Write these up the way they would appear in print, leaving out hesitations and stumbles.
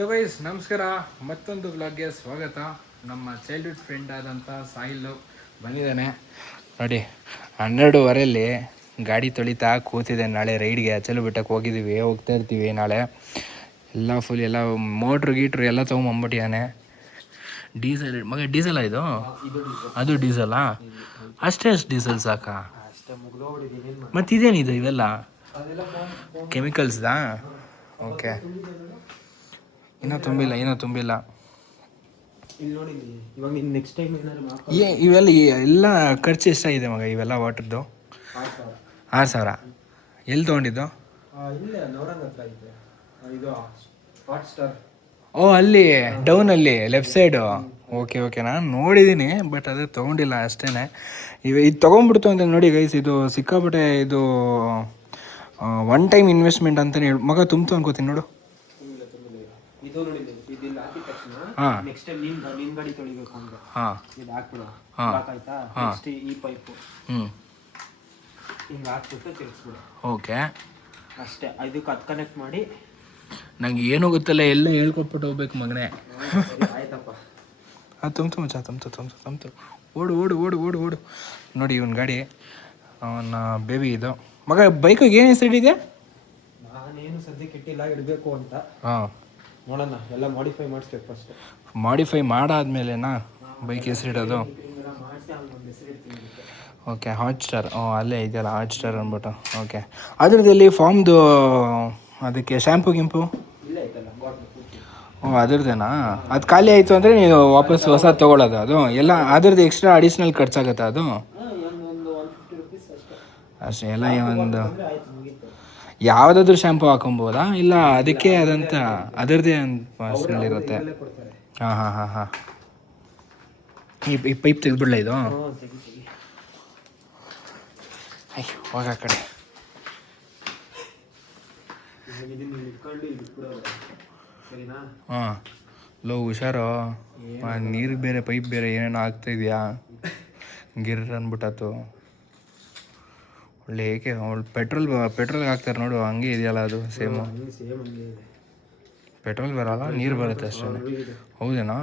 So guys ನಮಸ್ಕಾರ, ಮತ್ತೊಂದು ವ್ಲಾಗ್ಗೆ ಸ್ವಾಗತ. ನಮ್ಮ ಚೈಲ್ಡ್ಹುಡ್ ಫ್ರೆಂಡ್ ಆದಂಥ ಸಾಹಿಲ್ ಬಂದಿದ್ದಾನೆ ನೋಡಿ. 12:15 ಗಾಡಿ ತೊಳಿತಾ ಕೂತಿದೆ. ನಾಳೆ ರೈಡ್ಗೆ ಅಚಲು ಬೆಟ್ಟಕ್ಕೆ ಹೋಗ್ತಾ ಇರ್ತೀವಿ ನಾಳೆ. ಎಲ್ಲ ಫುಲ್ ಎಲ್ಲ ಮೋಟ್ರು ಗೀಟ್ರು ಎಲ್ಲ ತೊಗೊಂಬಂದ್ಬಿಟ್ಟಿದ್ದಾನೆ. ಡೀಸೆಲ್ ಮಗ, ಡೀಸೆಲ್ಲ ಇದು? ಅದು ಡೀಸೆಲ್ಲಾ? ಅಷ್ಟು ಡೀಸೆಲ್ ಸಾಕಾ? ಮತ್ತಿದೇನಿದು ಇವೆಲ್ಲ ಕೆಮಿಕಲ್ಸ್ದಾ? ಓಕೆ, ಇನ್ನೂ ತುಂಬಿಲ್ಲ. ಇವೆಲ್ಲ ಎಲ್ಲ ಖರ್ಚು ಎಷ್ಟಾಗಿದೆ ಮಗ ಇವೆಲ್ಲ ವಾಟರ್ದು? 6,000. ಎಲ್ಲಿ ತೊಗೊಂಡಿದ್ದು? ಓ, ಅಲ್ಲಿ ಡೌನಲ್ಲಿ ಲೆಫ್ಟ್ ಸೈಡು. ಓಕೆ, ನಾನು ನೋಡಿದ್ದೀನಿ, ಬಟ್ ಅದು ತೊಗೊಂಡಿಲ್ಲ ಅಷ್ಟೇ. ಇದು ತೊಗೊಂಡ್ಬಿಡ್ತು ಅಂತ ನೋಡಿ ಗೈಸ್. ಇದು ಸಿಕ್ಕಾಪಟ್ಟೆ ಇದು ಒನ್ ಟೈಮ್ ಇನ್ವೆಸ್ಟ್ಮೆಂಟ್ ಅಂತಲೇ ಹೇಳಿ ಮಗ. ತುಂಬ್ತು ಅನ್ಕೋತೀನಿ ನೋಡು. ಹಾಂ ಹಾಂ ಓಕೆ ಅಷ್ಟೇ. ಇದಕ್ಕೆ ಅದು ಕನೆಕ್ಟ್ ಮಾಡಿ. ನಂಗೆ ಏನೂ ಗೊತ್ತಿಲ್ಲ, ಎಲ್ಲ ಹೇಳ್ಕೊಟ್ಬಿಟ್ಟು ಹೋಗ್ಬೇಕು ಮಗನೇ. ಆಯ್ತಪ್ಪ, ಅದು ತುಂಬ್ತು. ಓಡು ನೋಡಿ ಇವನ್ ಗಾಡಿ, ಅವನ ಬೇಬಿ ಇದು ಮಗ. ಬೈಕಿಗೆ ಏನು ಹೆಸರಿದೆ? ನಾನೇನು ಸದ್ಯಕ್ಕೆ ಇಟ್ಟಿಲ್ಲ, ಇಡಬೇಕು ಅಂತ. ಹಾಂ, ನೋಡೋಣ, ಎಲ್ಲ ಮಾಡಿಫೈ ಮಾಡಿಸ್ಬೇಕು ಫಸ್ಟ್. ಮಾಡಿಫೈ ಮಾಡಾದ್ಮೇಲೆನಾ ಬೈಕ್ ಹೆಸರಿಡೋದು? Okay, Hotstar. ಅಲ್ಲೇ ಇದೆಯಲ್ಲ ಹಾಟ್ಸ್ಟಾರ್ ಅಂದ್ಬಿಟ್ಟು. ಓಕೆ, ಅದ್ರದ್ದು ಫಾರ್ಮ್ದು ಅದಕ್ಕೆ ಶ್ಯಾಂಪು ಗಿಂಪು? ಅದ್ರದ್ದೇನಾ? ಅದು ಖಾಲಿ ಆಯಿತು ಅಂದರೆ ನೀವು ವಾಪಸ್ ಹೊಸ ತೊಗೊಳ್ಳೋದು? ಅದು ಎಲ್ಲ ಅದ್ರದ್ದು ಎಕ್ಸ್ಟ್ರಾ ಅಡಿಷ್ನಲ್ ಖರ್ಚಾಗುತ್ತೆ ಅದು? ಅಷ್ಟೇ. ಎಲ್ಲ ಒಂದು ಯಾವುದಾದ್ರೂ ಶ್ಯಾಂಪು ಹಾಕೊಬೋದಾ? ಇಲ್ಲ ಅದಕ್ಕೆ ಅದಂತ ಅದರದ್ದೇ ಪರ್ಸ್ನಲ್ ಇರುತ್ತೆ? ಹಾಂ. ಈ ಪೈಪ್ ತೆಗೆದ್ಬಿಡ್ಲ ಇದು? ಹೋಗ ಕಡೆ. ಹಾಂ, ಲೋ ಹುಷಾರು. ನೀರು ಬೇರೆ, ಪೈಪ್ ಬೇರೆ, ಏನೇನೋ ಆಗ್ತಾಯಿದ್ಯಾ? ಗಿರ್ ಅಂದ್ಬಿಟ್ಟಾತು. ಒಳ್ಳೆ ಏಕೆ ಪೆಟ್ರೋಲ್ಗೆ ಹಾಕ್ತಾರೆ ನೋಡು, ಹಂಗೆ ಇದೆಯಲ್ಲ ಅದು ಸೇಮು? ಪೆಟ್ರೋಲ್ ಬರೋಲ್ಲ, ನೀರು ಬರುತ್ತೆ ಅಷ್ಟೇ. ಹೌದೇನಾ?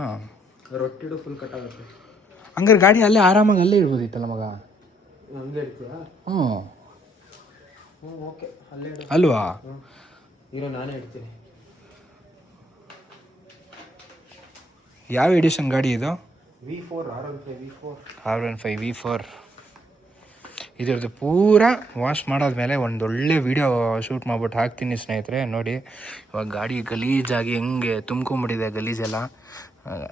ರೊಟ್ಟಿಡು ಫುಲ್ ಕಟ್ ಆಗುತ್ತೆ. ಹಂಗಾರೆ ಗಾಡಿ ಅಲ್ಲೇ ಆರಾಮಾಗಿ ಅಲ್ಲೇ ಇರ್ಬೋದಿತ್ತಲ್ಲ ಮಗ? ಹಂಗೆ ಇಡ್ತೀಯಾ? ಹ್ಞೂ, ಓಕೆ, ಅಲ್ಲೇ ಅಲ್ವಾ? ಇರೋ, ನಾನೇ ಇಡ್ತೀನಿ. ಯಾವ ಎಡಿಷನ್ ಗಾಡಿ ಇದು? V4 R15 V4. ಇದ್ರದ್ದು ಪೂರಾ ವಾಶ್ ಮಾಡಾದ್ಮೇಲೆ ಒಂದೊಳ್ಳೆ ವೀಡಿಯೋ ಶೂಟ್ ಮಾಡ್ಬಿಟ್ಟು ಹಾಕ್ತೀನಿ ಸ್ನೇಹಿತರೆ. ನೋಡಿ ಇವಾಗ ಗಾಡಿ ಗಲೀಜಾಗಿ ಹೆಂಗೆ ತುಂಬ್ಕೊಂಬಿಟ್ಟಿದೆ. ಗಲೀಜೆಲ್ಲ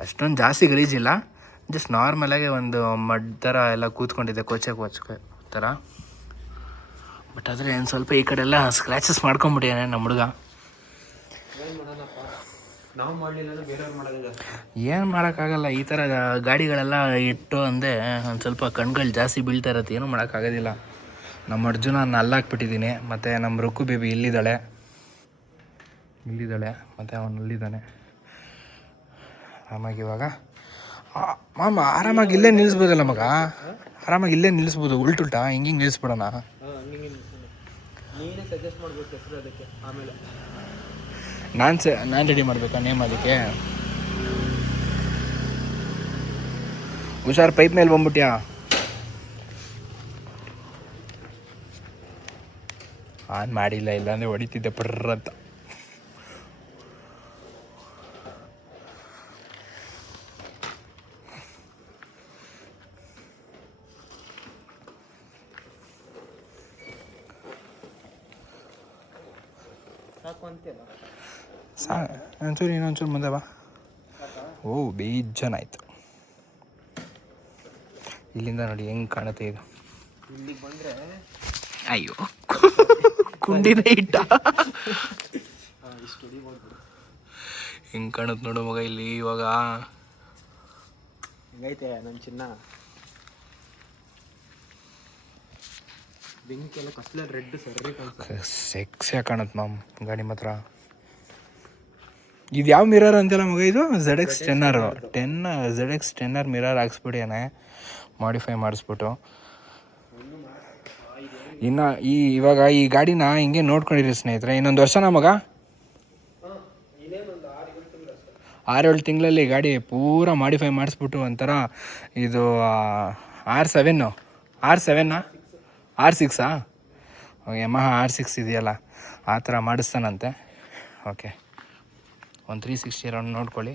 ಅಷ್ಟೊಂದು ಜಾಸ್ತಿ ಗಲೀಜಿಲ್ಲ, ಜಸ್ಟ್ ನಾರ್ಮಲಾಗಿ ಒಂದು ಮಡ್ ಥರ ಎಲ್ಲ ಕೂತ್ಕೊಂಡಿದೆ, ಕೊಚ್ಚೆ ಥರ. ಬಟ್ ಆದರೆ ಒಂದು ಸ್ವಲ್ಪ ಈ ಕಡೆ ಎಲ್ಲ ಸ್ಕ್ರ್ಯಾಚಸ್ ಮಾಡ್ಕೊಂಬಿಟ್ಟಿದ್ದಾನೆ ನಮ್ಮ ಹುಡುಗ. ಏನು ಮಾಡೋಕ್ಕಾಗಲ್ಲ, ಈ ಥರ ಗಾಡಿಗಳೆಲ್ಲ ಇಟ್ಟು ಅಂದೆ ಒಂದು ಸ್ವಲ್ಪ ಕಣ್ಗಳು ಜಾಸ್ತಿ ಬೀಳ್ತಾ ಇರತ್ತೆ. ಏನೂ ಮಾಡೋಕ್ಕಾಗೋದಿಲ್ಲ. ನಮ್ಮ ಅರ್ಜುನ ಅಲ್ಲಾಕ್ಬಿಟ್ಟಿದ್ದೀನಿ, ಮತ್ತು ನಮ್ಮ ರುಕ್ಕು ಬೇಬಿ ಇಲ್ಲಿದ್ದಾಳೆ, ಮತ್ತು ಅವನು ಅಲ್ಲಿದ್ದಾನೆ. ಆರಾಮಾಗಿ ಇವಾಗ ಮಾಮ ಆರಾಮಾಗಿ ಇಲ್ಲೇ ನಿಲ್ಲಿಸ್ಬೋದಲ್ಲ ಮಗ? ಆರಾಮಾಗಿ ಇಲ್ಲೇ ನಿಲ್ಲಿಸ್ಬೋದು, ಉಲ್ಟುಲ್ಟಾ ಹಿಂಗೆ ನಿಲ್ಲಿಸ್ಬಿಡೋಣ. ನಾನು ರೆಡಿ ಮಾಡಬೇಕಾ ನೇಮ್ ಅದಕ್ಕೆ? ಹುಷಾರು, ಪೈಪ್ ಮೇಲೆ ಬಂದ್ಬಿಟ್ಯಾ? ಆನ್ ಮಾಡಿಲ್ಲ, ಇಲ್ಲಾಂದರೆ ಹೊಡಿತಿದ್ದೆ ಪರ್ರ ಅಂತ. ಇನ್ನೊಂಚೂರು ಮುಂದೆ ಬಾ. ಓ, ಬೇಜಾನಾಯ್ತು. ಇಲ್ಲಿಂದ ನೋಡಿ ಹೆಂಗೆ ಕಾಣುತ್ತೆ ಇದು. ಇಲ್ಲಿಗೆ ಬಂದರೆ ಅಯ್ಯೋ, ಕುಂಡಿನ ಇಟ್ಟ ಹೆಂಗೆ ಕಾಣುತ್ತೆ ನೋಡು ಮಗ ಇಲ್ಲಿ ಇವಾಗ. ಹೆಂಗೈತೆ ನನ್ನ ಚಿನ್ನ? ಬೆಂಕಿಯೆಲ್ಲ ಕತ್ಲೆ ರೆಡ್ ಸರ್ರಿ ಕಾಣಿಸುತ್ತೆ. ಸೆಕ್ಸಿಯಾಗಿ ಕಾಣುತ್ತೆ ಮಾಮ್ ಗಾಡಿ ಮಾತ್ರ. ಇದು ಯಾವ ಮಿರರ್ ಅಂತೆಲ್ಲ ಮಗ? ಇದು ZX 10R ಮಿರರ್ ಹಾಕ್ಸ್ಬಿಟ್ಟಿಯಾನೆ, ಮಾಡಿಫೈ ಮಾಡಿಸ್ಬಿಟ್ಟು. ಇನ್ನು ಇವಾಗ ಈ ಗಾಡಿನ ಹಿಂಗೆ ನೋಡ್ಕೊಂಡಿರಿ ಸ್ನೇಹಿತರೆ. ಇನ್ನೊಂದು ವರ್ಷನಾ ಮಗ? 6-7 ತಿಂಗಳಲ್ಲಿ ಗಾಡಿ ಪೂರ ಮಾಡಿಫೈ ಮಾಡಿಸ್ಬಿಟ್ಟು ಒಂಥರ ಇದು R7 R6 ಯಮಹ R6 ಇದೆಯಲ್ಲ ಆ ಥರ ಮಾಡಿಸ್ತಾನಂತೆ. ಓಕೆ, ಒಂದು 360 ರೌಂಡ್ ನೋಡ್ಕೊಳ್ಳಿ.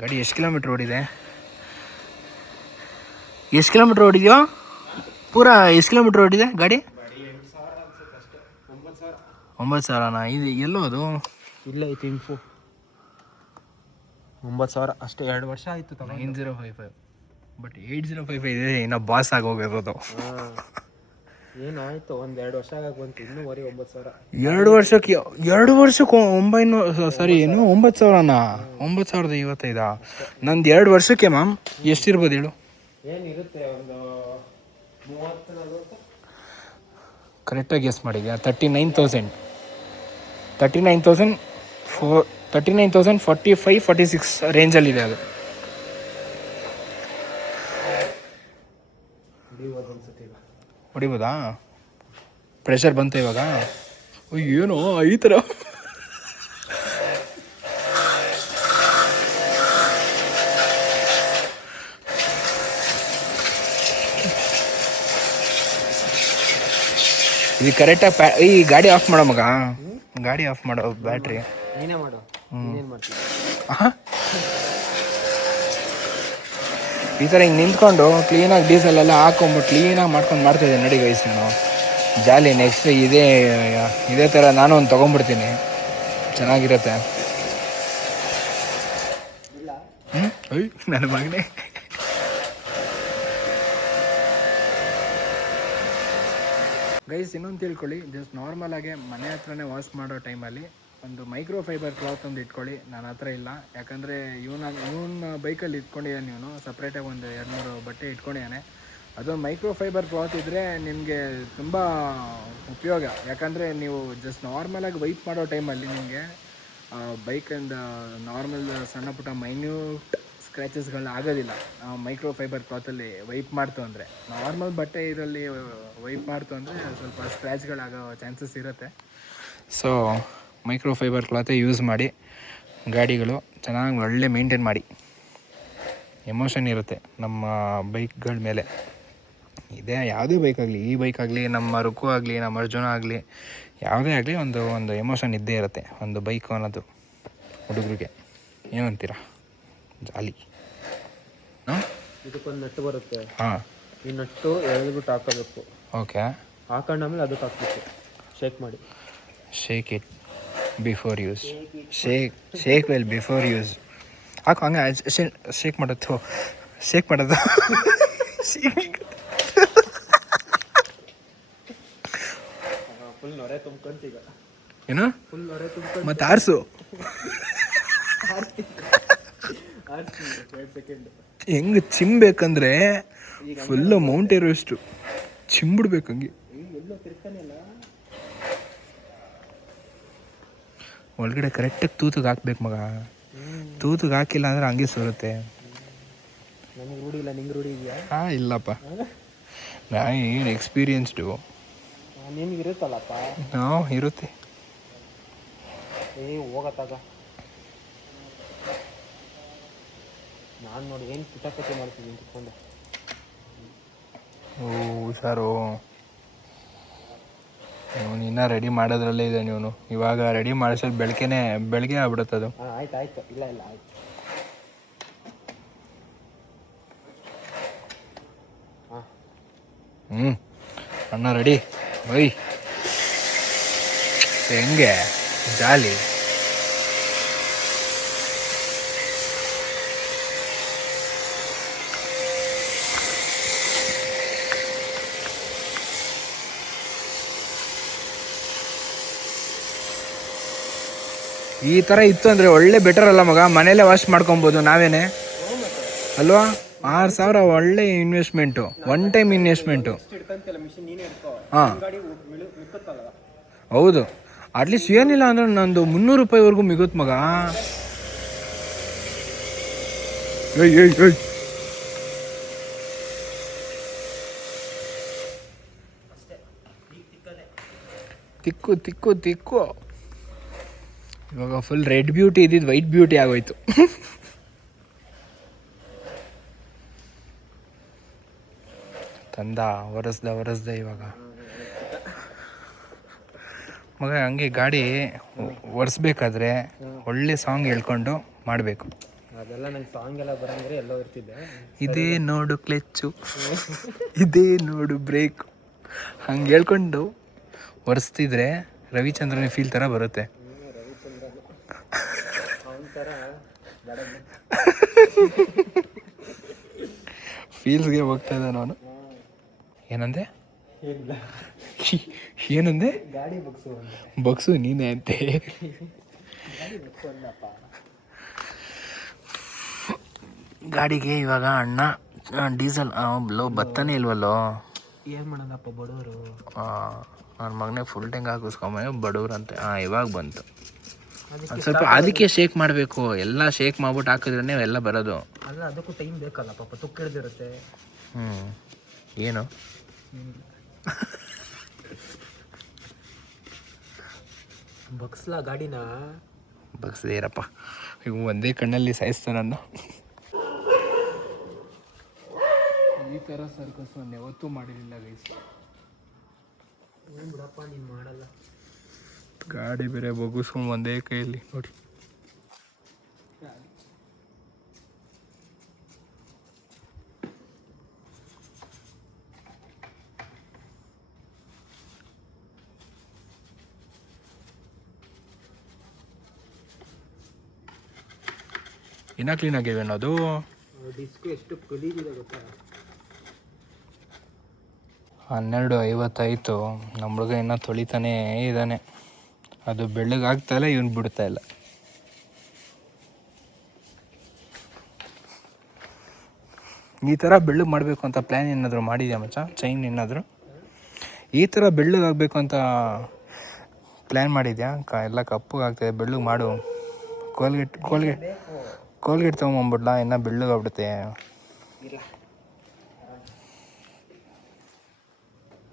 ಗಾಡಿ ಎಷ್ಟು ಕಿಲೋಮೀಟ್ರ್ ಓಡಿದೆ? ಎಷ್ಟು ಕಿಲೋಮೀಟ್ರ್ ಓಡಿದೆಯೋ? ಪೂರ ಎಷ್ಟು ಕಿಲೋಮೀಟ್ರ್ ಓಡಿದೆ ಗಾಡಿ? 9,000ನಾ? ಇದು ಎಲ್ಲೋ ಅದು? ಇಲ್ಲ ಐತಿ ಇನ್ಫೋ. 9,000 ಅಷ್ಟೇ. 2 ವರ್ಷ ಆಯಿತು. 9055 ಬಟ್ 8055 ಇದೆ, ಇನ್ನೂ ಬಾಸ್ ಆಗೋಗಿರೋದು. ಏನಾಯ್ತು, 1-2 ವರ್ಷ ಆಗಕ್ಕೆ ಬಂತು, ಇನ್ನೂ 9,000. 2 ವರ್ಷಕ್ಕೆ 9,000ನಾ? 9,055. ನಂದು 2 ವರ್ಷಕ್ಕೆ ಮ್ಯಾಮ್ ಎಷ್ಟಿರ್ಬೋದು ಹೇಳು? ಏನಿರುತ್ತೆ, ಒಂದು 30-40. ಕರೆಕ್ಟಾಗಿ ಗೆಸ್ ಮಾಡಿದ್ಯಾ? 39,045-46 ರೇಂಜಲ್ಲಿದೆ ಅದು. ಹೊಡಿಬೋದಾ? ಪ್ರೆಷರ್ ಬಂತು ಇವಾಗ? ಏನೋ ಈ ಥರ ಇದು ಕರೆಕ್ಟಾಗಿ ಈ ಗಾಡಿ ಆಫ್ ಮಾಡೋ ಮಗ, ಗಾಡಿ ಆಫ್ ಮಾಡೋ ಬ್ಯಾಟ್ರಿ ನೀನೇ ಮಾಡು. ನೀನೇನು ಮಾಡ್ತೀವಿ? ಈ ಥರ ಹಿಂಗೆ ನಿಂತ್ಕೊಂಡು ಕ್ಲೀನಾಗಿ ಡೀಸೆಲೆಲ್ಲ ಹಾಕೊಂಬಿಟ್ಟು ಕ್ಲೀನಾಗಿ ಮಾಡ್ತಾಯಿದ್ದೆ ನಡಿ ಗೈಸ್. ನಾನು ಜಾಲಿ ನೆಕ್ಸ್ಟ್ ಇದೇ ಥರ ನಾನು ಒಂದು ತೊಗೊಂಡ್ಬಿಡ್ತೀನಿ, ಚೆನ್ನಾಗಿರುತ್ತೆ. ನನ್ನ ಮಗನೇ ಗೈಸ್, ಇನ್ನೊಂದು ತಿಳ್ಕೊಳ್ಳಿ, ಜಸ್ಟ್ ನಾರ್ಮಲಾಗೆ ಮನೆ ಹತ್ರನೇ ವಾಶ್ ಮಾಡೋ ಟೈಮಲ್ಲಿ ಒಂದು ಮೈಕ್ರೋ ಫೈಬರ್ ಕ್ಲಾತ್ ಒಂದು ಇಟ್ಕೊಳ್ಳಿ. ನನ್ನ ಹತ್ರ ಇಲ್ಲ, ಯಾಕಂದರೆ ಇವನ ಬೈಕಲ್ಲಿ ಇಟ್ಕೊಂಡಿದ್ದಾನೆ, ಇವನು ಸಪ್ರೇಟಾಗಿ ಒಂದು 2-3 ಬಟ್ಟೆ ಇಟ್ಕೊಂಡಿದ್ದಾನೆ. ಅದೊಂದು ಮೈಕ್ರೋ ಫೈಬರ್ ಕ್ಲಾತ್ ಇದ್ದರೆ ನಿಮಗೆ ತುಂಬ ಉಪಯೋಗ. ಯಾಕಂದರೆ ನೀವು ಜಸ್ಟ್ ನಾರ್ಮಲಾಗಿ ವೈಪ್ ಮಾಡೋ ಟೈಮಲ್ಲಿ ನಿಮಗೆ ಬೈಕಿಂದ ನಾರ್ಮಲ್ ಸಣ್ಣ ಪುಟ್ಟ ಮೈನ್ಯೂಟ್ ಸ್ಕ್ರ್ಯಾಚಸ್ಗಳನ್ನ ಆಗೋದಿಲ್ಲ ಮೈಕ್ರೋ ಫೈಬರ್ ಕ್ಲಾತಲ್ಲಿ ವೈಪ್ ಮಾಡ್ತು ಅಂದರೆ. ನಾರ್ಮಲ್ ಬಟ್ಟೆ ಇದರಲ್ಲಿ ವೈಪ್ ಮಾಡ್ತು ಅಂದರೆ ಸ್ವಲ್ಪ ಸ್ಕ್ರ್ಯಾಚ್ಗಳಾಗೋ ಚಾನ್ಸಸ್ ಇರುತ್ತೆ. ಸೊ ಮೈಕ್ರೋ ಫೈಬರ್ ಕ್ಲಾತೇ ಯೂಸ್ ಮಾಡಿ. ಗಾಡಿಗಳು ಚೆನ್ನಾಗಿ ಒಳ್ಳೆ ಮೇಂಟೈನ್ ಮಾಡಿ. ಎಮೋಷನ್ ಇರುತ್ತೆ ನಮ್ಮ ಬೈಕ್ಗಳ ಮೇಲೆ. ಇದೇ ಯಾವುದೇ ಬೈಕಾಗಲಿ, ಈ ಬೈಕಾಗಲಿ, ನಮ್ಮ ರುಕು ಆಗಲಿ, ನಮ್ಮ ಅರ್ಜುನ ಆಗಲಿ, ಯಾವುದೇ ಆಗಲಿ ಒಂದು ಎಮೋಷನ್ ಇದ್ದೇ ಇರುತ್ತೆ ಒಂದು ಬೈಕು ಅನ್ನೋದು ಹುಡುಗರಿಗೆ. ಏನಂತೀರಾ? ಜಾಲಿ. ಇದಕ್ಕೊಂದು ನಟ್ಟು ಬರುತ್ತೆ. ಹಾಂ, ಈ ನಟ್ಟು ಎಳೆದ್ಬಿಟ್ಟು ಹಾಕೋಬೇಕು. ಓಕೆ, ಹಾಕೊಂಡಾದ್ಮೇಲೆ ಅದಕ್ಕೆ ಹಾಕ್ಬೇಕು, ಶೇಕ್ ಮಾಡಿ. Shake it before use. Shake well before use. ಹಾಕು ಹಂಗೆ ಶೇಕ್ ಮಾಡೋದು. ಫುಲ್ ನೊರೆ ತುಂಬ್ಕೊಂತೀಗ. ಏನು? ಫುಲ್ ನೊರೆ ತುಂಬ್ಕೊಂಡು ಮತ್ತೆ ಆರಿಸು. 2 ಸೆಕೆಂಡ್ ಹೆಂಗೆ ಚಿಮ್ಬೇಕಂದ್ರೆ ಫುಲ್ಲು ಮೌಂಟ್ ಎವರೆಸ್ಟು ಚಿಮ್ಬಿಡ್ಬೇಕು ಹಂಗೆ. ಎಲ್ಲೋ ತಿರ್ತಾನೆ ಅಲ್ಲ, ಒಳಗಡೆ ಕರೆಕ್ಟಾಗಿ ತೂತಿಗೆ ಹಾಕ್ಬೇಕು ಮಗ. ತೂತಿಗೆ ಹಾಕಿಲ್ಲ ಅಂದರೆ ಹಂಗೆ ಸೋರುತ್ತೆ. ನನಗೆ ರೂಢಿ ಇಲ್ಲ, ನಿಂಗೆ ರೂಢಿ ಇದೆಯಾ? ಹಾಂ, ಇಲ್ಲಪ್ಪ, ನಾನು ಏನು ಎಕ್ಸ್ಪೀರಿಯನ್ಸ್ಡು. ನಿಮ್ಗೆ ಇರುತ್ತಲ್ಲಪ್ಪ. ಹಾಂ, ಇರುತ್ತೆ. ಹೋಗತ್ತಾಗ ನಾನು ನೋಡಿ ಏನು ಕಿತಾಪತಿ ಮಾಡ್ತೀನಿ ಕುತ್ಕೊಂಡು. ಓ ಹುಷಾರು, ಇವನು ಇನ್ನೂ ರೆಡಿ ಮಾಡೋದ್ರಲ್ಲೇ ಇದೆ. ಇವನು ಇವಾಗ ರೆಡಿ ಮಾಡಿಸೋದು ಬೆಳಗ್ಗೆ ಆಗ್ಬಿಡುತ್ತೆ ಅದು. ಆಯ್ತು. ಇಲ್ಲ ಆಯ್ತು. ಅಣ್ಣ ರೆಡಿ. ಒಯ್ ಹೆಂಗೆ ಜಾಲಿ. ಈ ಥರ ಇತ್ತು ಅಂದರೆ ಒಳ್ಳೆ ಬೆಟರ್ ಅಲ್ಲ ಮಗ. ಮನೇಲೇ ವಾಶ್ ಮಾಡ್ಕೊಬೋದು ನಾವೇನೆ ಅಲ್ವಾ? 6,000 ಒಳ್ಳೆ ಇನ್ವೆಸ್ಟ್ಮೆಂಟು, ಒನ್ ಟೈಮ್ ಇನ್ವೆಸ್ಟ್ಮೆಂಟು. ಹಾಂ, ಹೌದು. ಅಟ್ಲೀಸ್ಟ್ ಏನಿಲ್ಲ ಅಂದ್ರೆ ನಂದು 300 ರೂಪಾಯಿವರೆಗೂ ಮಿಗುತ್ತೆ ಮಗ. ತಿಕ್ಕು ಇವಾಗ ಫುಲ್ ರೆಡ್ ಬ್ಯೂಟಿ ಇದ್ದಿದ್ದು ವೈಟ್ ಬ್ಯೂಟಿ ಆಗೋಯ್ತು. ತಂದ ಒರೆಸ್ದ ಇವಾಗ ಮಗ. ಹಂಗೆ ಗಾಡಿ ಒರೆಸ್ಬೇಕಾದ್ರೆ ಒಳ್ಳೆ ಸಾಂಗ್ ಹೇಳ್ಕೊಂಡು ಮಾಡಬೇಕು. ಅದೆಲ್ಲ ನಂಗೆ ಸಾಂಗ್ ಎಲ್ಲ ಬರಂದ್ರೆ ಎಲ್ಲೋ ಇರ್ತಿದ್ದೆ. ಇದೇ ನೋಡು ಕ್ಲೆಚ್ಚು, ಇದೇ ನೋಡು ಬ್ರೇಕು, ಹಂಗೆ ಹೇಳ್ಕೊಂಡು ಒರೆಸ್ತಿದ್ರೆ ರವಿಚಂದ್ರನ ಫೀಲ್ ಥರ ಬರುತ್ತೆ. ಫೀಲ್ಸ್ಗೆ ಹೋಗ್ತಾ ಇದ್ದ ನಾನು. ಏನಂದೆ ಏನಂದೆ? ಗಾಡಿ ಬಗ್ಸು ನೀನೇ ಅಂತೆ. ಗಾಡಿಗೆ ಇವಾಗ ಅಣ್ಣ ಡೀಸೆಲ್ ಬತ್ತಾನೆ ಇಲ್ವಲ್ಲೋ. ಏನು ಮಾಡೋದಪ್ಪ ಬಡವರು. ನನ್ನ ಮಗನೇ ಫುಲ್ ಟ್ಯಾಂಕ್ ಹಾಕಿಸ್ಕೊಂಬ ಬಡವ್ರು ಅಂತ. ಇವಾಗ ಬಂತು. ಸ್ವಲ್ಪ ಅದಕ್ಕೆ ಶೇಕ್ ಮಾಡಬೇಕು. ಎಲ್ಲ ಶೇಕ್ ಮಾಡ್ಬಿಟ್ಟು ಹಾಕಿದ್ರೇ ಎಲ್ಲ ಬರೋದು. ಅಲ್ಲ ಅದಕ್ಕೂ ಟೈಮ್ ಬೇಕಲ್ಲ ಪಾಪ, ತುಕ್ಕ ಹಿಡ್ದಿರುತ್ತೆ. ಏನು ಬಗ್ಸ್ಲಾ ಗಾಡಿನ? ಬಗ್ಸದೇರಪ್ಪ, ಇವು ಒಂದೇ ಕಣ್ಣಲ್ಲಿ ಸಾಯಿಸ್ತಾನ ನನ್ನ. ಈ ಥರ ಸರ್ಕಸ್ ನಾನು ಯಾವತ್ತೂ ಮಾಡಿರಲಿಲ್ಲ ಗೈಸ್. ಏನು ಬಿಡಪ್ಪ ನೀನು ಮಾಡಲ್ಲ. ಗಾಡಿ ಬೇರೆ ಬಗ್ಗಿಸ್ಕೊಂಡು ಒಂದೇ ಕೈಯಲ್ಲಿ ನೋಡಿ. ಇನ್ನ ಕ್ಲೀನ್ ಆಗಿವೇನೋ ಅದು. ಡಿಸ್ಕ್ ಎಷ್ಟು ಕಲೀದಿದೆ ಗೊತ್ತಾ? 12:50 ನಮ್ಮ ಹುಡುಗ ಇನ್ನೂ ತೊಳಿತಾನೇ ಇದ್ದಾನೆ. ಅದು ಬೆಳ್ಳಗಾಗ್ತಾ ಇಲ್ಲ, ಇವನು ಬಿಡ್ತಾ ಇಲ್ಲ. ಈ ಥರ ಬೆಳ್ಳಗೆ ಮಾಡಬೇಕು ಅಂತ ಪ್ಲ್ಯಾನ್ ಏನಾದರೂ ಮಾಡಿದ್ಯಾ ಮಚ್ಚ? ಚೈನ್ ಏನಾದರೂ ಈ ಥರ ಬೆಳ್ಳಗಾಗಬೇಕು ಅಂತ ಪ್ಲ್ಯಾನ್ ಮಾಡಿದ್ಯಾ? ಎಲ್ಲ ಕಪ್ಪಗಾಗ್ತದೆ, ಬೆಳ್ಳಗೆ ಮಾಡು. ಕೋಲ್ಗೇಟ್ ತೊಗೊಂಬಂದ್ಬಿಡ್ಲಾ, ಇನ್ನೂ ಬೆಳ್ಳಗಾಗ್ಬಿಡುತ್ತೆ.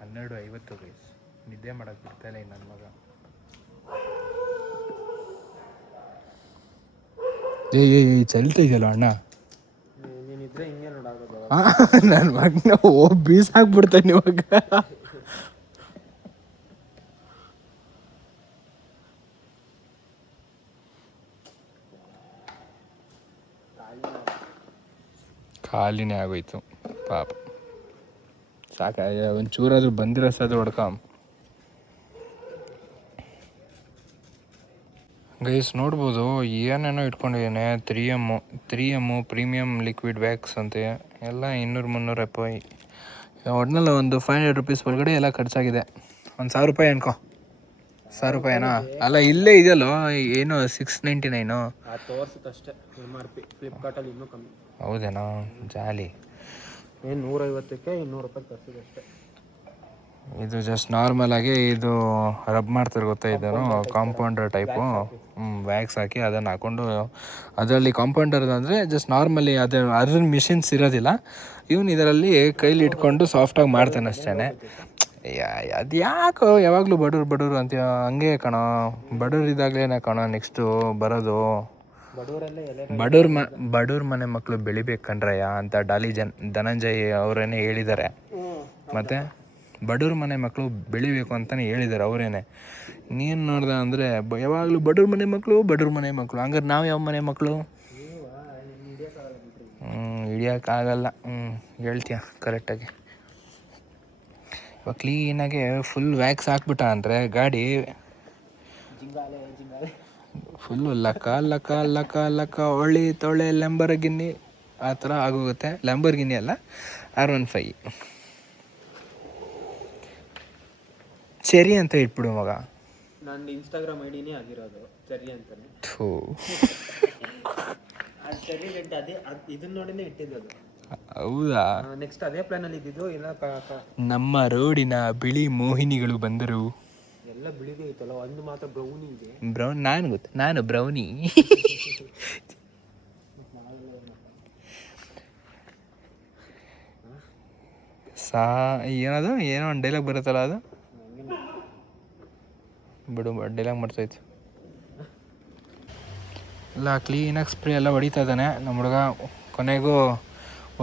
12:50 ಗೈಸ್, ನಿದ್ದೆ ಮಾಡೋಕ್ಕೆ ಬಿಡ್ತಾಯಿಲ್ಲ ಈ ನನ್ನ ಮಗ. ಚಲ್ತಾ ಇದೆಯಲ್ಲ ಅಣ್ಣ. ನೀನಿದ್ರೆ ಹಿಂಗೆ ನೋಡಾಗೋದು. ನನ್ನ ಮಗನ ಬೀಸಾಕ್ಬಿಡ್ತಾನೆ ಇವಾಗ. ಖಾಲಿನೇ ಆಗೋಯ್ತು ಪಾಪ. ಸಾಕ, ಒಂಚೂರಾದ್ರೂ ಬಂದಿರೋ ಸದು ಹೊಡ್ಕ. ಗೈಸ್ ನೋಡ್ಬೋದು ಏನೇನೋ ಇಟ್ಕೊಂಡಿದ್ದಾನೆ. 3M ಪ್ರೀಮಿಯಮ್ ಲಿಕ್ವಿಡ್ ವ್ಯಾಕ್ಸ್ ಅಂತೆ. ಎಲ್ಲ 200-300 ರೂಪಾಯಿ. ಒಟ್ನಲ್ಲಿ ಒಂದು 500 ರೂಪೀಸ್ ಒಳಗಡೆ ಎಲ್ಲ ಖರ್ಚಾಗಿದೆ. ಒಂದು 1000 ರೂಪಾಯಿ ಅನ್ಕೋ. 1000 ರೂಪಾಯಿನಾ? ಅಲ್ಲ ಇಲ್ಲೇ ಇದೆಯಲ್ಲೋ ಏನು 699. ತೋರಿಸುತ್ತಷ್ಟೇ MRP. ಫ್ಲಿಪ್ಕಾರ್ಟಲ್ಲಿ ಇನ್ನೂ ಕಮ್ಮಿ. ಹೌದೇನೋ? ಜಾಲಿ. ಏನು 150ಕ್ಕೆ 200 ರೂಪಾಯಿ ತರಿಸಿದೆ ಅಷ್ಟೇ. ಇದು ಜಸ್ಟ್ ನಾರ್ಮಲ್ ಆಗಿ ಇದು ರಬ್ ಮಾಡ್ತಾರೆ ಗೊತ್ತಾ, ಇದನ್ನು ಕಾಂಪೌಂಡರ್ ಟೈಪು. ವ್ಯಾಕ್ಸ್ ಹಾಕಿ ಅದನ್ನು ಹಾಕ್ಕೊಂಡು, ಅದರಲ್ಲಿ ಕಾಂಪೌಂಡರ್ ಅಂದರೆ ಜಸ್ಟ್ ನಾರ್ಮಲಿ ಅದ್ರ ಮಿಷಿನ್ಸ್ ಇರೋದಿಲ್ಲ. ಇವನು ಇದರಲ್ಲಿ ಕೈಲಿ ಇಟ್ಕೊಂಡು ಸಾಫ್ಟಾಗಿ ಮಾಡ್ತಾನೆ ಅಷ್ಟೇ. ಅದು ಯಾಕೋ ಯಾವಾಗಲೂ ಬಡವ್ರು ಅಂತ ಹಂಗೆ ಕಣೋ. ಬಡವ್ರು ಇದ್ದಾಗಲೇ ಕಣೋ ನೆಕ್ಸ್ಟು ಬರೋದು. ಬಡವ್ರ ಮನೆ ಮಕ್ಕಳು ಬೆಳಿಬೇಕು ಕಣ್ರಯ್ಯ ಅಂತ ಧನಂಜಯ್ ಅವರೇನೆ ಹೇಳಿದ್ದಾರೆ. ಮತ್ತು ಬಡವ್ರ ಮನೆ ಮಕ್ಕಳು ಬೆಳಿಬೇಕು ಅಂತಲೇ ಹೇಳಿದ್ದಾರೆ ಅವರೇನೆ. ನೀನು ನೋಡ್ದೆ ಅಂದರೆ ಯಾವಾಗಲೂ ಬಡವ್ರ ಮನೆ ಮಕ್ಕಳು. ಹಂಗಾರೆ ನಾವು ಯಾವ ಮನೆ ಮಕ್ಕಳು? ಹಿಡಿಯೋಕ್ಕಾಗಲ್ಲ. ಹೇಳ್ತೀಯ ಕರೆಕ್ಟಾಗಿ. ಇವಾಗ ಕ್ಲೀನಾಗಿ ಫುಲ್ ವ್ಯಾಕ್ಸ್ ಹಾಕ್ಬಿಟ್ಟ ಅಂದರೆ ಗಾಡಿ ಫುಲ್ಲು ಲಕ ಒಳ್ಳೆ ತೊಳೆ ಲ್ಯಾಂಬರ್ಗಿನಿ ಆ ಥರ ಆಗೋಗುತ್ತೆ. ಲ್ಯಾಂಬರ್ಗಿನಿ ಅಲ್ಲ, R15 ಚೆರಿ ಅಂತ ಇಟ್ಬಿಡು ಮಗ. ನನ್ನ ಇನ್ಸ್ಟಾಗ್ರಾಮ್ ಐಡಿನೇ ಆಗಿರೋದು ಚೆರಿ ಅಂತಾನೆ. ಚೆರಿ ಗಂಟೆ ಅದೇ ಇದನ್ನ ನೋಡಿನೇ ಇಟ್ಟಿದ್ದು. ಹೌದಾ? ನೆಕ್ಸ್ಟ್ ಅದೇ ಪ್ಲಾನಲ್ಲಿ ಇದ್ದಿದ್ದು. ಇಲ್ಲ ನಮ್ಮ ರೋಡಿನ ಬಿಳಿ ಮೋಹಿನಿಗಳು ಬಂದರು. ಎಲ್ಲ ಬಿಳಿದೇ ಐತಲ್ಲ, ಒಂದು ಮಾತ್ರ ಬ್ರೌನಿ ಇದೆ. ನಾನು ಬ್ರೌನಿ. ಏನೋ ಒಂದು ಡೈಲಾಗ್ ಬರುತ್ತಲ್ಲ, ಅದು ಬಿಡು ಡೈಲಾಗ್ ಮಾಡ್ತಾಯಿತ್ತು. ಎಲ್ಲ ಕ್ಲೀನಾಗಿ ಸ್ಪ್ರೇ ಎಲ್ಲ ಹೊಡಿತಾ ಇದ್ದಾನೆ ನಮ್ಮ ಹುಡುಗ. ಕೊನೆಗೂ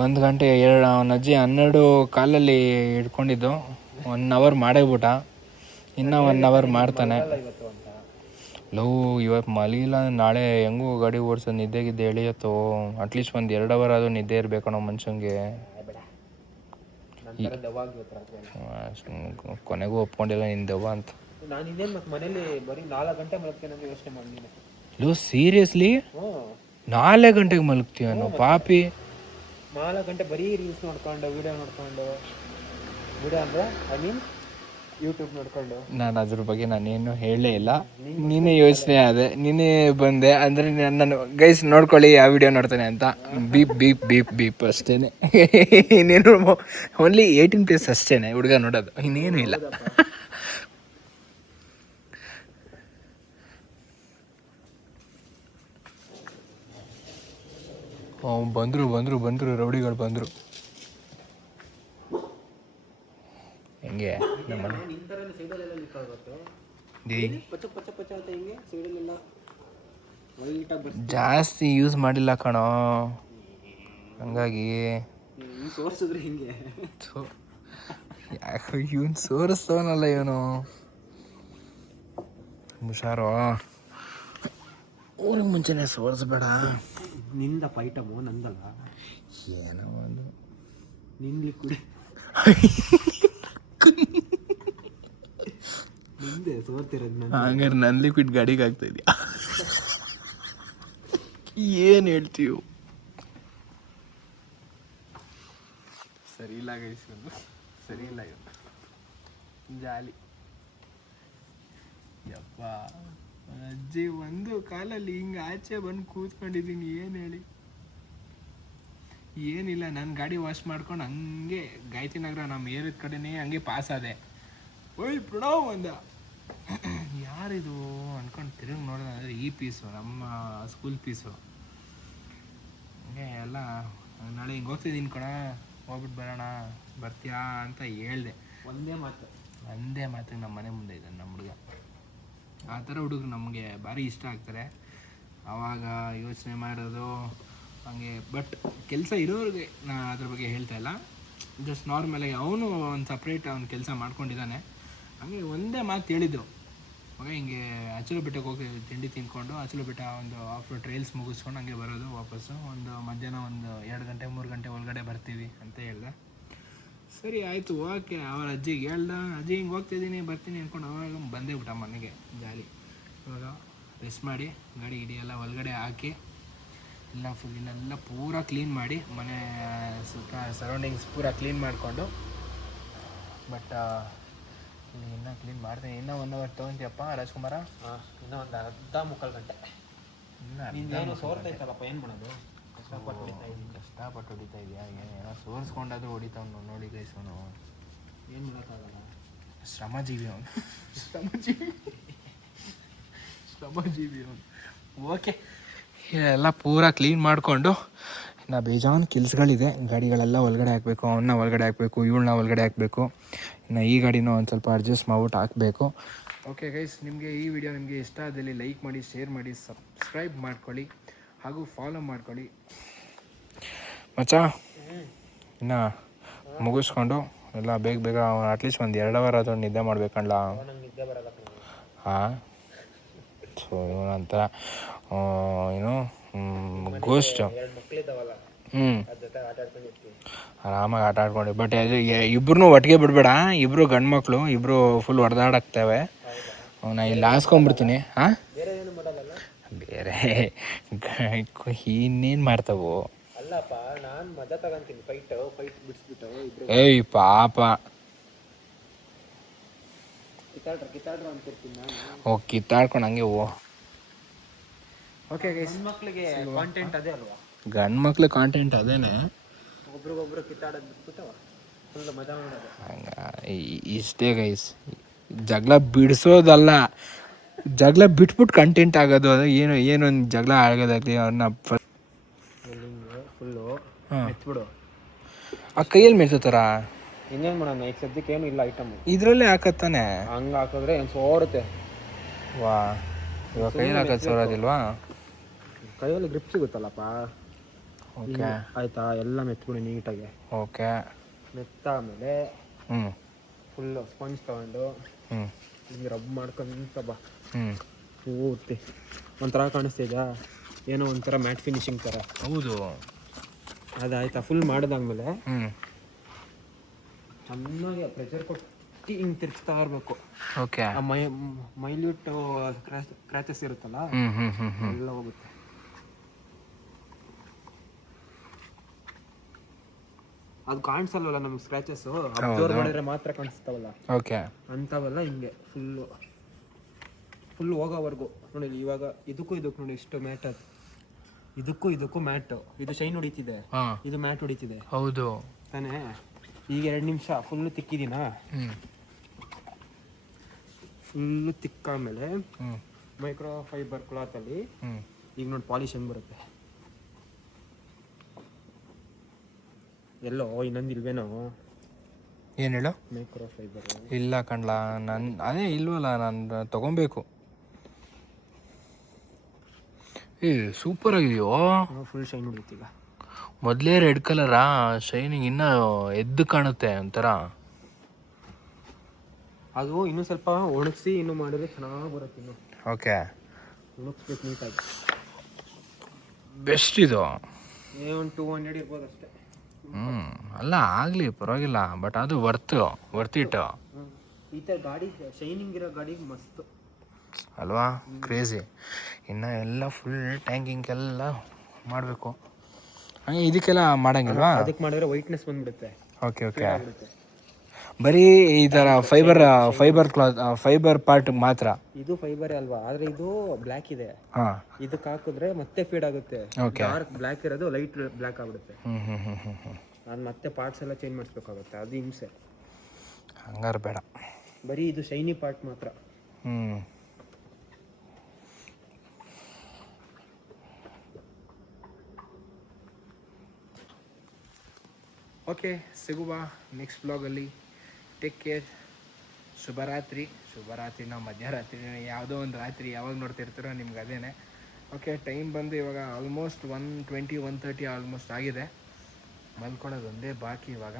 1 ಗಂಟೆ ಅವನ ಅಜ್ಜಿ 12 ಕಾಲಲ್ಲಿ ಹಿಡ್ಕೊಂಡಿದ್ದು 1 ಅವರ್ ಮಾಡೇಬಿಟ್ಟ. ಇನ್ನೂ 1 ಅವರ್ ಮಾಡ್ತಾನೆ. ಇವತ್ತು ಅಂತ ಲವ್ ಇವತ್ತು ಮಲಗಿಲ್ಲ ನಾಳೆ ಹೆಂಗೂ ಗಾಡಿ ಓಡಿಸೋದು ನಿದ್ದೆಗಿದ್ದೆ ಎಳಿಯತ್ತೋ. ಅಟ್ಲೀಸ್ಟ್ 1-2 ಅವರ್ ಆದರೂ ನಿದ್ದೆ ಇರಬೇಕಣ್ಣೋ ಮನುಷ್ಯಂಗೆ. ಕೊನೆಗೂ ಒಪ್ಕೊಂಡಿಲ್ಲ ನಿನ್ನ ದೆವ್ವ ಅಂತ. ನಾನು ಇನ್ನೇನು ಮತ್ತೆ ಮನೇಲಿ ಬರೀ 4 ಗಂಟೆ ಮಲಗ್ತೇನೆ ಅಂತ ಯೋಚನೆ ಮಾಡಿ. ಲೋ ಸೀರಿಯಸ್ಲಿ 4 ಗಂಟೆಗೆ ಮಲಗ್ತೀಯನೋ ಪಾಪಿ? 4 ಗಂಟೆ ಬರೀ ರೀಲ್ಸ್ ನೋಡ್ಕೊಂಡು ವಿಡಿಯೋ ಅಂದರೆ ಐ ಮೀನ್ ಯೂಟ್ಯೂಬ್ ನೋಡ್ಕೊಂಡು. ನಾನು ಅದ್ರ ಬಗ್ಗೆ ನಾನೇನು ಹೇಳೇ ಇಲ್ಲ. ನೀನೇ ಯೋಚನೆ ಆದೆ, ನೀನೇ ಬಂದೆ ಅಂದರೆ ನಾನು ಗೈಸ್ ನೋಡ್ಕೊಳ್ಳಿ ಯಾವ ವಿಡಿಯೋ ನೋಡ್ತಾನೆ ಅಂತ. ಬೀಪ್ ಬೀಪ್ ಬೀಪ್ ಬೀಪ್ ಅಷ್ಟೇ. ಇನ್ನೇನು ಓನ್ಲಿ 18+ ಅಷ್ಟೇ ಹುಡುಗ ನೋಡೋದು, ಇನ್ನೇನು ಇಲ್ಲ. ಬಂದರು ರೌಡಿಗಳು ಬಂದರು. ಹೆಂಗೆ ನಮ್ಮ ಜಾಸ್ತಿ ಯೂಸ್ ಮಾಡಿಲ್ಲ ಕಣೋ, ಹಂಗಾಗಿ ಸೋರ್ಸಿದ್ರೆ ಹಿಂಗೆ ಯಾಕೋ ಇವನು ಸೋರಿಸ್ತವನಲ್ಲ ಇವನು. ಹುಷಾರೋ, ಊರಿಗೆ ಮುಂಚೆನೆ ಸೋರಿಸ್ಬೇಡ. ನಿಂದಪ್ಪ ಐಟಮು ನಂದಲ್ಲ. ಏನೋ ಒಂದು ನಿನ್ನ ಲಿಕ್ವಿಡ್ ನಿಂದೆ ಸೋರ್ತಿರೋದು. ಹಂಗಾರೆ ನನ್ನ ಲಿಕ್ವಿಡ್ ಗಾಡಿಗೆ ಆಗ್ತಾ ಇದೆಯಾ? ಏನು ಹೇಳ್ತೀವಿ? ಸರಿ ಇಲ್ಲ ಗೈಸ್ಕೊಂಡು, ಸರಿ ಇಲ್ಲ ಇವನು ಜಾಲಿ. ಯಪ್ಪ ಅಜ್ಜಿ ಒಂದು ಕಾಲಲ್ಲಿ ಹಿಂಗೆ ಆಚೆ ಬಂದು ಕೂತ್ಕೊಂಡಿದ್ದೀನಿ. ಏನು ಹೇಳಿ? ಏನಿಲ್ಲ, ನಾನು ಗಾಡಿ ವಾಶ್ ಮಾಡ್ಕೊಂಡು ಹಂಗೆ ಗಾಯತ್ರಿ ನಗರ ನಮ್ಮ ಏರಿದ ಕಡೆನೇ ಹಂಗೆ ಪಾಸ್ ಆದೆ. ಓಯ್ ಪ್ರಣವ್ ಅಂದ. ಯಾರಿದು ಅಂದ್ಕೊಂಡು ತಿರುಗಿ ನೋಡೋದಂದರೆ ಈ ಪೀಸು ನಮ್ಮ ಸ್ಕೂಲ್ ಪೀಸು. ಹಂಗೆ ಎಲ್ಲ ನಾಳೆ ಹಿಂಗೆ ಹೋಗ್ತಿದ್ದೀನಿ ಕಣ, ಹೋಗ್ಬಿಟ್ಟು ಬರೋಣ ಬರ್ತೀಯಾ ಅಂತ ಹೇಳ್ದೆ. ಒಂದೇ ಮಾತಿಗೆ ನಮ್ಮ ಮನೆ ಮುಂದೆ ಇದ್ದಾನೆ ನಮ್ಮ ಹುಡುಗ. ಆ ಥರ ಹುಡುಗರು ನಮಗೆ ಭಾರಿ ಇಷ್ಟ ಆಗ್ತಾರೆ. ಆವಾಗ ಯೋಚನೆ ಮಾಡೋದು ಹಂಗೆ. ಬಟ್ ಕೆಲಸ ಇರೋರಿಗೆ ನಾ ಅದ್ರ ಬಗ್ಗೆ ಹೇಳ್ತಾ ಇಲ್ಲ, ಜಸ್ಟ್ ನಾರ್ಮಲಾಗಿ ಅವನು ಒಂದು ಸಪ್ರೇಟ್ ಅವ್ನು ಕೆಲಸ ಮಾಡ್ಕೊಂಡಿದ್ದಾನೆ. ಹಂಗೆ ಒಂದೇ ಮಾತು ಹೇಳಿದ್ದು, ಮಗ ಹಿಂಗೆ ಅಚಲು ಬೆಟ್ಟಕ್ಕೆ ಹೋಗ್ತಿದ್ವಿ, ತಿಂಡಿ ತಿಂದ್ಕೊಂಡು ಅಚಲು ಬೆಟ್ಟ ಒಂದು ಆಫ್ಟರ್ ಟ್ರೈಲ್ಸ್ ಮುಗಿಸ್ಕೊಂಡು ಹಂಗೆ ಬರೋದು ವಾಪಸ್ಸು. ಒಂದು ಮಧ್ಯಾಹ್ನ 2 ಗಂಟೆ 3 ಗಂಟೆ ಒಳಗಡೆ ಬರ್ತೀವಿ ಅಂತ ಹೇಳ್ದೆ. ಸರಿ ಆಯಿತು ಓಕೆ. ಅವ್ರ ಅಜ್ಜಿಗೆ ಹೇಳ್ದ, ಅಜ್ಜಿ ಹಿಂಗೆ ಹೋಗ್ತಿದ್ದೀನಿ ಬರ್ತೀನಿ ಅಂದ್ಕೊಂಡು ಅವಾಗ ಬಂದೇ ಬಿಟ್ಟ ಮನೆಗೆ ಜಾಲಿ. ಇವಾಗ ರೆಸ್ಟ್ ಮಾಡಿ ಗಾಡಿ ಗಿಡಿ ಎಲ್ಲ ಒಳಗಡೆ ಹಾಕಿ ಇಲ್ಲೆಲ್ಲ ಪೂರಾ ಕ್ಲೀನ್ ಮಾಡಿ ಮನೆ ಸುತ್ತ ಸರೌಂಡಿಂಗ್ಸ್ ಪೂರಾ ಕ್ಲೀನ್ ಮಾಡಿಕೊಂಡು. ಬಟ್ ಇನ್ನೂ ಕ್ಲೀನ್ ಮಾಡ್ತೀನಿ. ಇನ್ನೂ 1 ಅವರ್ ತೊಗೊಂತೀಯಪ್ಪ ರಾಜ್ಕುಮಾರ? ಇನ್ನೂ ಒಂದು ಅರ್ಧ ಮುಕ್ಕಾಲು ಗಂಟೆ. ಇನ್ನೇನು ಸೋರ್ತೈತಲ್ಲಪ್ಪ, ಏನು ಮಾಡೋದು? ಕಷ್ಟಪಟ್ಟು ಹೊಡಿತಾ ಇದೆಯಾ? ಏನೋ ಸೋರಿಸ್ಕೊಂಡಾದ್ರೂ ಹೊಡಿತಾವನು ನೋಡಿ ಗೈಸ್. ಅವನು ಏನು ಮಾಡೋಕ್ಕಾಗಲ್ಲ, ಶ್ರಮಜೀವಿ ಅವನು. ಶ್ರಮಜೀವಿ ಅವನು. ಓಕೆ, ಎಲ್ಲ ಪೂರಾ ಕ್ಲೀನ್ ಮಾಡಿಕೊಂಡು ಇನ್ನು ಬೇಜಾನ್ ಕೆಲಸಗಳಿದೆ. ಗಾಡಿಗಳೆಲ್ಲ ಒಳಗಡೆ ಹಾಕಬೇಕು, ಅವನ್ನ ಒಳಗಡೆ ಹಾಕಬೇಕು, ಇವಳನ್ನ ಒಳಗಡೆ ಹಾಕಬೇಕು. ಇನ್ನು ಈ ಗಾಡಿನೂ ಒಂದು ಸ್ವಲ್ಪ ಅಡ್ಜಸ್ಟ್ ಮಾಡ್ಬಿಟ್ಟು ಹಾಕಬೇಕು. ಓಕೆ ಗೈಸ್, ನಿಮಗೆ ಈ ವಿಡಿಯೋ ನಿಮಗೆ ಇಷ್ಟ ಆದಲ್ಲಿ ಲೈಕ್ ಮಾಡಿ, ಶೇರ್ ಮಾಡಿ, ಸಬ್ಸ್ಕ್ರೈಬ್ ಮಾಡ್ಕೊಳ್ಳಿ ಹಾಗೂ ಫಾಲೋ ಮಾಡ್ಕೊಳ್ಳಿ ಮಚ್ಚ. ಇನ್ನು ಮುಗಿಸ್ಕೊಂಡು ಎಲ್ಲ ಬೇಗ ಅಟ್ಲೀಸ್ಟ್ 1-2 ಅವರ್ ಆದರೂ ನಿದ್ದೆ ಮಾಡ್ಬೇಕಂಡ್ಲ. ನಿದ್ದೆ ಬರಲ್ಲ. ಹಾಂ, ಸೊ ಇವನಂತರ ಏನು ಗೋಸ್ಟ್. ಆರಾಮಾಗಿ ಆಟ ಆಡ್ಕೊಂಡು. ಬಟ್ ಇಬ್ಬರೂ ಒಟ್ಟಿಗೆ ಬಿಡಬೇಡ, ಇಬ್ಬರು ಗಂಡು ಮಕ್ಕಳು, ಇಬ್ಬರು ಫುಲ್ ಹೊಡೆದಾಡಾಕ್ತೇವೆ. ನಾ ಇಲ್ಲಿ ಹಾಸ್ಕೊಂಡ್ಬಿಡ್ತೀನಿ. ಹಾಂ, ಬೇರೆ ಇನ್ನೇನು ಮಾಡ್ತಾವು? ಅಲ್ಲಪ್ಪ, ನಾನು ಮಜಾ ತಗೊಂತೀನಿ. ಫೈಟ್ ಬಿಡಿಸ್ಬಿಟ್ಟು ಏಯ್ ಪಾಪ ಕಿತ್ತಾಡ್ರು ಅಂತಿರ್ತೀನಿ ನಾನು. ಓ ಕಿತ್ತಾಡ್ಕೊಂಡು ಹಂಗೆ ಓಕೆ ಗೈಸ್, ಮಕ್ಕಳಿಗೆ ಕಾಂಟೆಂಟ್ ಅದೇ ಅಲ್ವಾ? ಗಂಡು ಮಕ್ಳು ಕಾಂಟೆಂಟ್ ಅದೇನೆ. ಒಬ್ರಿಗೊಬ್ರು ಕಿತ್ತಾಡೋದು ಬಿಟ್ಬಿಟ್ಟು ಫುಲ್ ಮಜಾ ಮಾಡೋದು. ಇಷ್ಟೇ ಗೈಸ್, ಜಗಳ ಬಿಡಿಸೋದಲ್ಲ, ಜಗಳ ಬಿಟ್ಬಿಟ್ಟು ಕಂಟೆಂಟ್ ಆಗೋದು. ಅದು ಏನೊಂದು ಜಗಳ ಆಗೋದಾಗಲಿ ಅವ್ರನ್ನ ಫುಲ್ಲು ಮೆಚ್ಬಿಡು. ಆ ಕೈಯಲ್ಲಿ ಮೆಚ್ಚೋತಾರ. ಇನ್ನೇನು ಮಾಡೋಣ, ಈಗ ಸದ್ಯಕ್ಕೆ ಏನು ಇಲ್ಲ ಐಟಮ್. ಇದರಲ್ಲೇ ಹಾಕತ್ತಾನೆ. ಹಂಗೆ ಹಾಕಿದ್ರೆ ಏನು ಸೋರುತ್ತೆ. ವಾ, ಇವಾಗ ಕೈಯಲ್ಲಿ ಹಾಕೋದು ಸೋರೋದಿಲ್ವಾ? ಕೈಯಲ್ಲಿ ಗ್ರಿಪ್ ಸಿಗುತ್ತಲ್ಲಪ್ಪ. ಓಕೆ ಆಯಿತಾ, ಎಲ್ಲ ಮೆತ್ಕೊಂಡು ನೀಟಾಗಿ ಓಕೆ. ಮೆತ್ತಾದಮೇಲೆ ಹ್ಞೂ ಫುಲ್ಲು ಸ್ಪಂಜ್ ತೊಗೊಂಡು ಹ್ಞೂ ಹಿಂಗೆ ರಬ್ ಮಾಡ್ಕೊಂತ ಬಾ. ಹ್ಞೂ ಪೂರ್ತಿ ಒಂಥರ ಕಾಣಿಸ್ತಿದಾ, ಏನೋ ಒಂಥರ ಮ್ಯಾಟ್ ಫಿನಿಶಿಂಗ್ ಥರ. ಹೌದು. ಅದಾಯ್ತಾ, ಫುಲ್ ಮಾಡಿದಾದ್ಮೇಲೆ ಹ್ಞೂ ಚೆನ್ನಾಗಿ ಪ್ರೆಷರ್ ಕೊಟ್ಟು ಹಿಂಗೆ ತಿರ್ಗ್ತಾ ಇರಬೇಕು. ಓಕೆ. ಆ ಮೈಲ್ಯೂಟ್ ಕ್ರ್ಯಾಚಸ್ ಇರುತ್ತಲ್ಲ, ಹ್ಞೂ ಹ್ಞೂ ಹ್ಞೂ ಹ್ಞೂ ಎಲ್ಲ ಹೋಗುತ್ತೆ. ಅದು ಕಾಣಿಸಲ್ವಲ್ಲ ನಮ್ಗೆ ಸ್ಕ್ರ್ಯಾಚಸ್ಸು, ಅಬ್ಸರ್ವ್ ಮಾಡಿದ್ರೆ ಮಾತ್ರ ಕಾಣಿಸ್ತಾವಲ್ಲ. ಓಕೆ. ಅಂಥವೆಲ್ಲ ಹಿಂಗೆ ಫುಲ್ ಹೋಗೋವರೆಗೂ ನೋಡಿ. ಇವಾಗ ಇದಕ್ಕೂ ನೋಡಿ ಎಷ್ಟು ಮ್ಯಾಟ್ ಅದು, ಇದಕ್ಕೂ ಮ್ಯಾಟು. ಇದು ಶೈನ್ ಹೊಡಿತಿದೆ, ಹಾಂ ಇದು ಮ್ಯಾಟ್ ಹೊಡಿತಿದೆ ಹೌದು ತಾನೇ. ಈಗ 2 ನಿಮಿಷ ಫುಲ್ಲು ತಿಕ್ಕಿದ್ದೀನಾ, ಹ್ಞೂ ಫುಲ್ಲು ತಿಕ್ಕಾಮೇಲೆ ಹ್ಞೂ ಮೈಕ್ರೋ ಫೈಬರ್ ಕ್ಲಾತಲ್ಲಿ ಹ್ಞೂ ಈಗ ನೋಡಿ ಪಾಲಿಶ್ ಹೆಂಗೆ ಬರುತ್ತೆ. ಎಲ್ಲೋ ಇನ್ನೊಂದು ಇಲ್ವೇನೋ ಏನು ಹೇಳು? ಮೈಕ್ರೋ ಫೈಬರ್ ಇಲ್ಲ ಕಣ್ಲ, ಅದೇ ಇಲ್ವಲ್ಲ, ನಾನು ತೊಗೊಬೇಕು. ಏ ಸೂಪರ್ ಆಗಿದೆಯೋ. ಫುಲ್ ಶೈನ್ ಹೊಡಿತೀಗ. ಮೊದಲೇ ರೆಡ್ ಕಲರಾ, ಶೈನಿಂಗ್ ಇನ್ನೂ ಎದ್ದು ಕಾಣುತ್ತೆ ಒಂಥರ. ಅದು ಇನ್ನೂ ಸ್ವಲ್ಪ ಒಣಗಿಸಿ ಇನ್ನೂ ಮಾಡಿದ್ರೆ ಚೆನ್ನಾಗಿ ಬರುತ್ತೆ. ಇನ್ನು ಓಕೆ, ಒಣಗಿಸ್ಬೇಕು ನೀಟಾಗಿ. ಬೆಸ್ಟ್ ಇದು. ಒಂದು 200 ಇರ್ಬೋದು ಅಷ್ಟೇ. ಅಲ್ಲ ಆಗಲಿ ಪರವಾಗಿಲ್ಲ, ಬಟ್ ಅದು ವರ್ತಿಟ್ಟು ಈ ಥರ ಗಾಡಿ ಶೈನಿಂಗ್ ಇರೋ ಗಾಡಿ ಮಸ್ತು ಅಲ್ವಾ, ಕ್ರೇಜಿ. ಇನ್ನು ಎಲ್ಲ ಫುಲ್ ಟ್ಯಾಂಕಿಂಗೆಲ್ಲ ಮಾಡಬೇಕು. ಹಾಗೆ ಇದಕ್ಕೆಲ್ಲ ಮಾಡೋಂಗಿಲ್ವಾ? ಅದಕ್ಕೆ ಮಾಡಿದ್ರೆ ವೈಟ್ನೆಸ್ ಬಂದ್ಬಿಡುತ್ತೆ. Okay okay. ಬರೀ ಈ ಥರ ಫೈಬರ್ ಪಾರ್ಟ್ ಮಾತ್ರ. ಇದು ಫೈಬರೇ ಅಲ್ವಾ, ಆದರೆ ಇದು ಬ್ಲ್ಯಾಕ್ ಇದೆ. ಹಾಂ, ಇದಕ್ಕೆ ಹಾಕಿದ್ರೆ ಮತ್ತೆ ಫೀಡ್ ಆಗುತ್ತೆ. ಓಕೆ. ಡಾರ್ಕ್ ಬ್ಲ್ಯಾಕ್ ಇರೋದು ಲೈಟ್ ಬ್ಲ್ಯಾಕ್ ಆಗುತ್ತೆ. ಹ್ಞೂ ನಾನು ಮತ್ತೆ ಪಾರ್ಟ್ಸ್ ಎಲ್ಲ ಚೇಂಜ್ ಮಾಡಿಸ್ಬೇಕಾಗುತ್ತೆ, ಅದು ಹಿಂಸೆ. ಹಂಗಾರೆ ಬೇಡ, ಬರೀ ಇದು ಶೈನಿ ಪಾರ್ಟ್ ಮಾತ್ರ. ಹ್ಞೂ ಓಕೆ. ಸಿಗುವ ನೆಕ್ಸ್ಟ್ ಬ್ಲಾಗಲ್ಲಿ. Take care. ಶುಭರಾತ್ರಿನ ಮಧ್ಯರಾತ್ರಿನ ಯಾವುದೋ ಒಂದು ರಾತ್ರಿ ಯಾವಾಗ ನೋಡ್ತಿರ್ತೀರೋ ನಿಮ್ಗೆ ಅದೇನೆ. ಓಕೆ, ಟೈಮ್ ಬಂದು ಇವಾಗ ಆಲ್ಮೋಸ್ಟ್ 1:20 1:30 ಆಲ್ಮೋಸ್ಟ್ ಆಗಿದೆ. ಮಲ್ಕೊಳ್ಳೋದು ಒಂದೇ ಬಾಕಿ ಇವಾಗ.